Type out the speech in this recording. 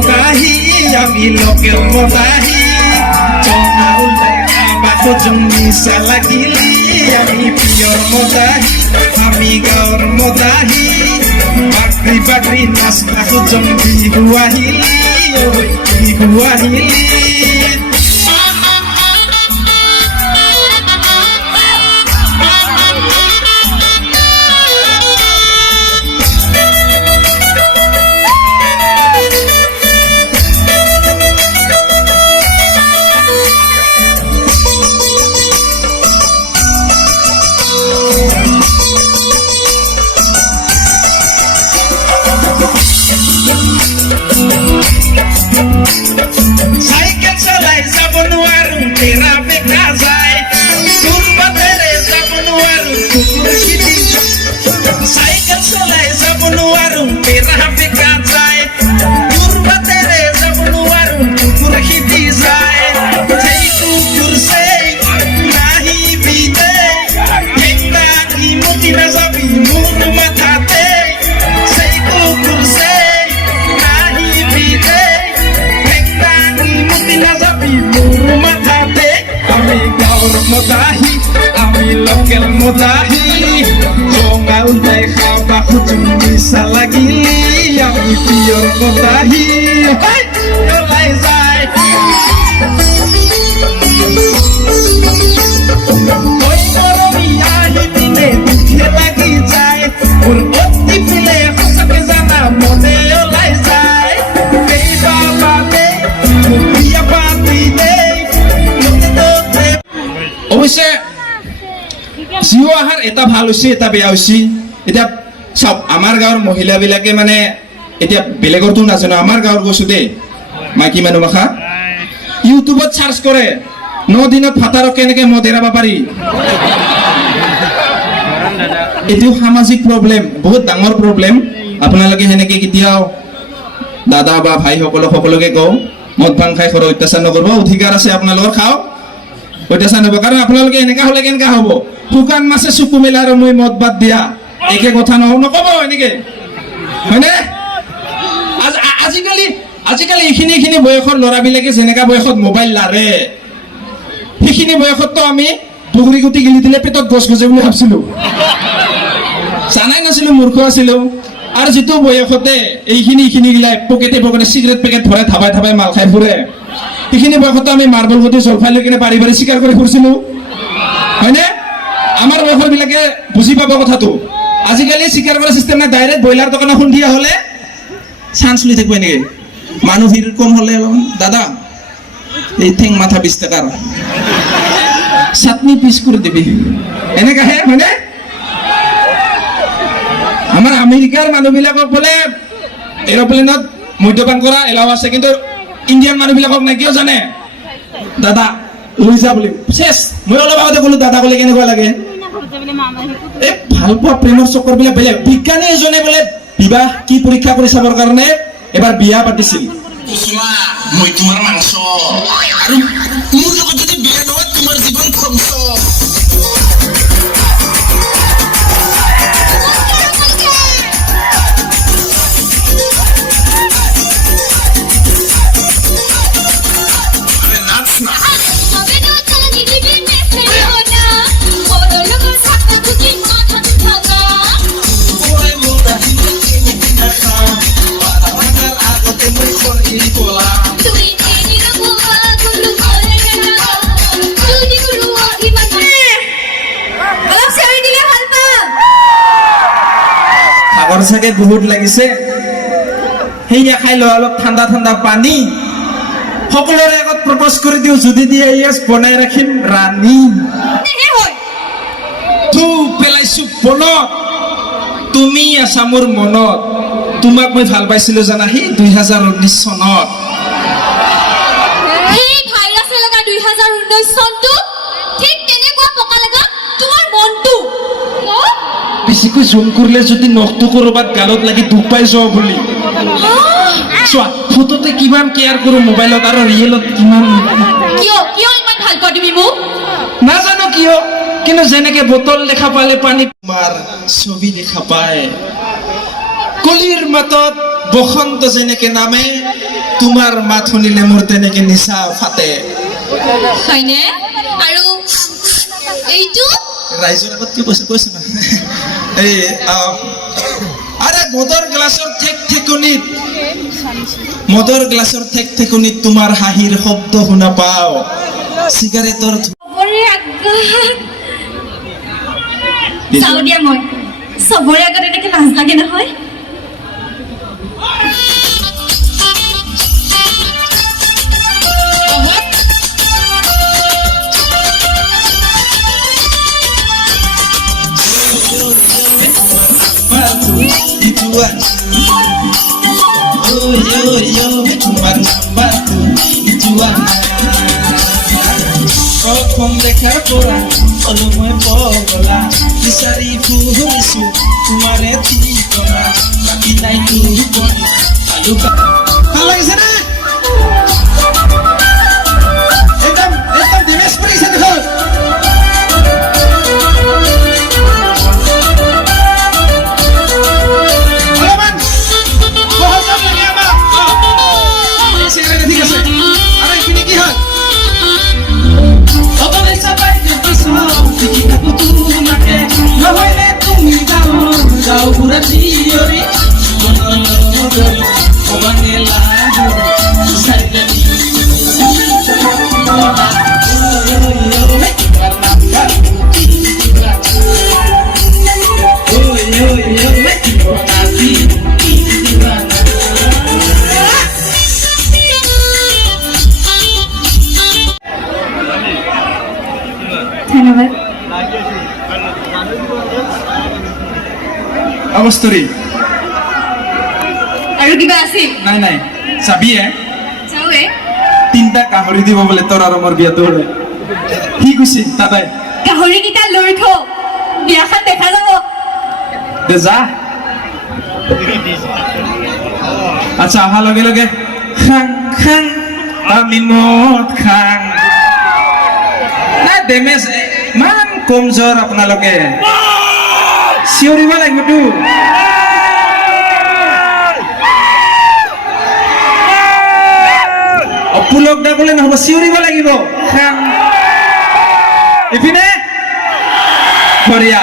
মতাহি আমি লোকেল মতাহি জমা উল্টাই খাবা খোঁজো নিচা লাগিলি আমি পিয়র মতাহি আমি গাঁৱৰ মতাহি বাকৰি বাকৰি নাচা খোঁজো বিহু আহিলি বিহু আহিলি সাইকেল চলাই যাব নোৱাৰো তেৰা বেকা যায় তোৰ বাটেৰে যাব নোৱাৰো কুকুৰ সিদি সাইকেল চলাই যাব নোৱাৰো তেৰা বেকা যায় তোৰ বাটেৰে যাব নোৱাৰো কুকুৰ সিদি যায় সেই কুকুৰ সেই নাহিবি দে ঠেংটা ইমতি নাযাবি মোৰ মাথাতে সেই কুকুৰ সেই নাহিবি দে আমি গাঁৱৰ মতাহি আমি লোকেল মতাহি জমা উল্টাই খাবা খোঁজো নিচা লাগিলি আমি পিয়ৰ মতাহি ওলাই যায় তই মৰমি আহি পিনে দুখে লাগি যায় মোৰ অতি পিলে সঁচাকে জানা মনে ওলাই যায় কেইবা বাদে মোক বিয়া পাতি দে অৱশ্যে জিঅ' আহাৰ এটা ভাল হৈছে এটা বেয়া হৈছে এতিয়া চাওক আমাৰ গাঁৱৰ মহিলাবিলাকে মানে এতিয়া বেলেগৰতো নাজানো আমাৰ গাঁৱৰ কৈছো দেই মাইকী মানুহ মাখা ইউটিউবত চাৰ্চ কৰে 9 দিনত ভাতাৰক কেনেকে মদ এৰাব পাৰি এইটো সামাজিক প্ৰব্লেম বহুত ডাঙৰ প্ৰব্লেম আপোনালোকে সেনেকে কেতিয়াও দাদা বা ভাইসকলক সকলোকে কওঁ মদ ভাং খাই ঘৰৰ অত্যাচাৰ নকৰিব অধিকাৰ আছে আপোনালোকৰ খাওক অত্যাচাৰ নকৰিব কাৰণ আপোনালোকে এনেকা হ'লে কেনেকা হ'ব শুকান মাছে চকু মেলা আৰু মই মদ বাদ দিয়া একে কথা নক'ব এনেকে হয়নে আজিকালি এইখিনি বয়সৰ ল'ৰাবিলাকে যেনেকা বয়সত মোবাইল লাৰে সেইখিনি বয়সততো আমি বগৰী গুটি গিলি দিলে পেটত গছ গজে বুলি ভাবছিলো জানাই নাছিলো মূৰ্খ আছিলো আৰু যিটো বয়সতে এইখিনি গিলাই পকেটে চিগাৰেট পেকেট ভৰাই ধাবাই মাল খাই ফুৰে সেইখিনি বয়সতো আমি মাৰ্বল গুটি জলফাই লৈ কিনে বাৰী চিকাৰ কৰি ফুৰিছিলো হয়নে আমাৰ বয়সৰ বিলাকে বুজি পাব কথাটো আজিকালি চিকাৰ কৰা চিষ্টেম নাই ডাইৰেক্ট ব্ৰইলাৰ দোকানত সন্ধিয়া হ'লে চান্স লৈ থাকিব এনেকে মানুহ ভিৰ কম হ'লে অলপমান দাদা এই ঠেং মাথা 20 টকাৰ চাটনি পিচ কৰি দিবি এনেকাহে হয়নে আমাৰ আমেৰিকাৰ মানুহবিলাকক বোলে এৰোপ্লেনত মদ্যপান কৰা এলাও আছে কিন্তু ইণ্ডিয়ান মানুহবিলাকক নাই কিয় জানে দাদা লৈ যা বুলি শেষ মই অলপ আগতে ক'লো দাদা ক'লে কেনেকুৱা লাগে এই ভাল পোৱা প্ৰেমৰ চক্কৰ বিলাক বেলেগ বিজ্ঞানী এজনে বোলে বিবাহ কি পৰীক্ষা কৰি চাবৰ কাৰণে এবাৰ বিয়া পাতিছিল মই তোমাৰ মাংস আৰু মোৰ লগত যদি বিয়া নহয় তোমাৰ জীৱন ধ্বংস চাগে বহুত লাগিছে সেইয়া খাই ল অলপ ঠাণ্ডা পানী সকলোৰে আগত প্ৰপ'জ কৰি দিও যদি দিয়ে ইয়েছ বনাই ৰাখিম ৰাণী তু পেলাইছো বনত তুমি আছা মোৰ মনত তোমাক মই ভাল পাইছিলো জানা সেই 2019 চনত সেই ভাইৰাছে লগা 2019 চনটো ঠিক তেনেকুৱা পকা লগা তোমাৰ মনটো বেছিকৈ জুম কৰিলে যদি নখটো কৰবাত গালত লাগি দুখ পাই যাও বুলি চোৱা ফটোতে কিমান কেয়াৰ কৰো মোবাইলত আৰু ৰিয়েলত কিমান কিয় ইমান ভাল পাওঁ তুমি মোক নাজানো কিয় কিন্তু যেনেকে বোতল দেখা পালে পানী তোমাৰ ছবি দেখা পায় কলিৰ মাতত বসন্ত যেনেকে নামে তোমাৰ মাত শুনিলে মোৰ তেনেকে নিচা ফাটে। হয়নে? আৰু এইটো ৰাইজৰ আগত কি কৈছো না এই আৰে মদৰ গ্লাছৰ ঠেক ঠেকনিত তোমাৰ হাঁহিৰ শব্দ শুনা পাওঁ, চিগাৰেটৰ চবৰে আগত চাওঁ দিয়া মই চবৰে আগত এনেকে লাজ লাগে নহয়। প্ৰথম দেখাৰ পৰা হলো মই পগলা, বিচাৰি ফুৰিছো তোমাৰে ঠিকনা, বাকী নাই ভাল লাগিছে নে? একদম দিমেশ কৰিছে দেখোন। অলপমান সহযোগ লাগে আমাক। চিগাৰেট ঠিক আছে। আৰু এইখিনি কি হয়? নহলে তুমি যাও পুৰা চিয়ৰি কবানে লাগো সাইডনি ধন্যবাদ। অবস্থৰি আৰু কিবা আছিল? নাই চাবিয়ে চাওৱে 3টা গাহৰি দিব বোলে তোৰ আৰু মোৰ বিয়াটো হলে। কি কৈছে দাদাই? গাহৰিকেইটা লৈ থ, বিয়াখন দেখা যাব। দে যা। আচ্ছা অহাৰ লগে লগে খাং খাং আমি মদ খাং। নাই ডেমেজ ইমান কমজোৰ আপোনালোকে, চিঞৰিব লাগিবতো। পুলক দা ক'লে নহ'ব, চিঞৰিব লাগিব। খাং ইপিনে বঢ়িয়া।